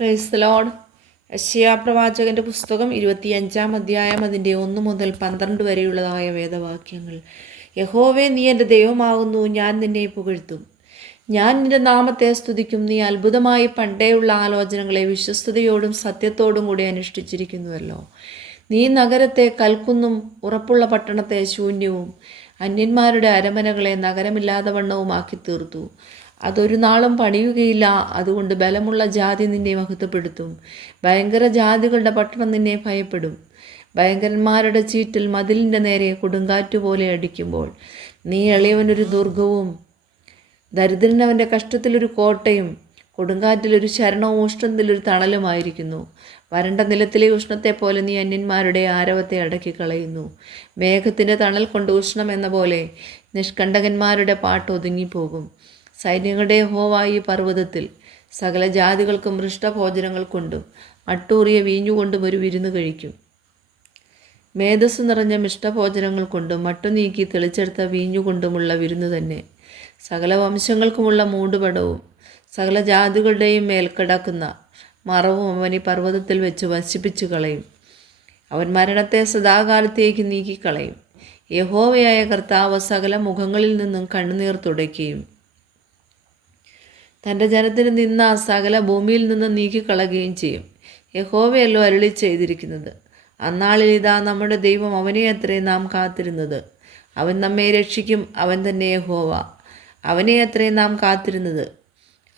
Praise the Lord. യെശയ്യാ പ്രവാചകന്റെ പുസ്തകം 25-ാം അധ്യായം അതിൻ്റെ 1 മുതൽ 12 വരെയുള്ളതായ വേദവാക്യങ്ങൾ. യഹോവേ, നീ എൻ്റെ ദൈവമാകുന്നു, ഞാൻ നിന്നെ പുകഴ്ത്തും. ഞാൻ നിന്റെ നാമത്തെ സ്തുതിക്കും. നീ അത്ഭുതമായി പണ്ടേയുള്ള ആലോചനകളെ വിശ്വസ്തയോടും സത്യത്തോടും കൂടി അനുഷ്ഠിച്ചിരിക്കുന്നുവല്ലോ. നീ നഗരത്തെ കൽക്കുന്നും ഉറപ്പുള്ള പട്ടണത്തെ ശൂന്യവും അന്യന്മാരുടെ അരമനകളെ നഗരമില്ലാതെ വണ്ണവുമാക്കി തീർത്തു. അതൊരു നാളും പണിയുകയില്ല. അതുകൊണ്ട് ബലമുള്ള ജാതി നിന്നെ മഹത്വപ്പെടുത്തും. ഭയങ്കര ജാതികളുടെ പട്ടണം നിന്നെ ഭയപ്പെടും. ഭയങ്കരന്മാരുടെ ചീറ്റിൽ മതിലിൻ്റെ നേരെ കൊടുങ്കാറ്റുപോലെ അടിക്കുമ്പോൾ നീ എളിയവനൊരു ദുർഗവും ദരിദ്രനവൻ്റെ കഷ്ടത്തിലൊരു കോട്ടയും കൊടുങ്കാറ്റിലൊരു ശരണവും ഉഷ്ണത്തിലൊരു തണലുമായിരിക്കുന്നു. വരണ്ട നിലത്തിലെ ഉഷ്ണത്തെ പോലെ നീ അന്യന്മാരുടെ ആരവത്തെ അടക്കി കളയുന്നു. മേഘത്തിൻ്റെ തണൽ കൊണ്ട് ഉഷ്ണം എന്ന പോലെ നിഷ്കണ്ടകന്മാരുടെ പാട്ട് ഒതുങ്ങിപ്പോകും. സൈന്യങ്ങളുടെ യഹോവ ഈ പർവ്വതത്തിൽ സകല ജാതികൾക്കും മൃഷ്ടഭോജനങ്ങൾ കൊണ്ടും അട്ടൂറിയ വീഞ്ഞുകൊണ്ടും ഒരു വിരുന്ന് കഴിക്കും. മേധസ് നിറഞ്ഞ മിഷ്ടഭോജനങ്ങൾ കൊണ്ടും മട്ടുനീക്കി തെളിച്ചെടുത്ത വീഞ്ഞുകൊണ്ടുമുള്ള വിരുന്ന് തന്നെ. സകല വംശങ്ങൾക്കുമുള്ള മൂടുപടവും സകല ജാതികളുടെയും മേൽ കിടക്കുന്ന മറവും അവൻ ഈ പർവ്വതത്തിൽ വെച്ച് വശിപ്പിച്ചു കളയും. അവൻ മരണത്തെ സദാകാലത്തേക്ക് നീക്കിക്കളയും. യഹോവയായ കർത്താവ് സകല മുഖങ്ങളിൽ നിന്നും കണ്ണുനീർ തുടയ്ക്കുകയും തൻ്റെ ജനത്തിന് നിന്ന സകല ഭൂമിയിൽ നിന്ന് നീക്കിക്കളയുകയും ചെയ്യും. യഹോവയല്ലോ അരുളി ചെയ്തിരിക്കുന്നത്. അന്നാളിൽ ഇതാ, നമ്മുടെ ദൈവം അവനെ അത്രേ നാം കാത്തിരുന്നത്. അവൻ നമ്മെ രക്ഷിക്കും. അവൻ തന്നെ യഹോവ. അവനെ അത്രേ നാം കാത്തിരുന്നത്.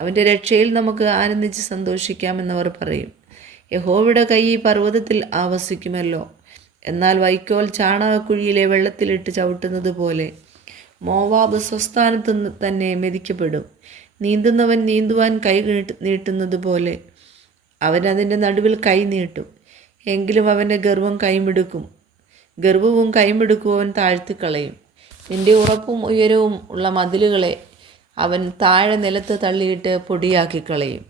അവൻ്റെ രക്ഷയിൽ നമുക്ക് ആനന്ദിച്ച് സന്തോഷിക്കാമെന്നവർ പറയും. യഹോവയുടെ കൈ ഈ പർവ്വതത്തിൽ ആവസിക്കുമല്ലോ. എന്നാൽ വൈക്കോൽ ചാണകക്കുഴിയിലെ വെള്ളത്തിലിട്ട് ചവിട്ടുന്നത് പോലെ മോവാബ് സ്വസ്ഥാനത്ത് തന്നെ മെതിക്കപ്പെടും. നീന്തുന്നവൻ നീന്തുവാൻ കൈ നീട്ടുന്നത് പോലെ അവൻ അതിൻ്റെ നടുവിൽ കൈ നീട്ടും. എങ്കിലും അവൻ്റെ ഗർവവും കൈമിടുക്കും അവൻ താഴ്ത്തിക്കളയും. നിന്റെ ഉറപ്പും ഉയരവും ഉള്ള മതിലുകളെ അവൻ താഴെ നിലത്ത് തള്ളിയിട്ട് പൊടിയാക്കി കളയും.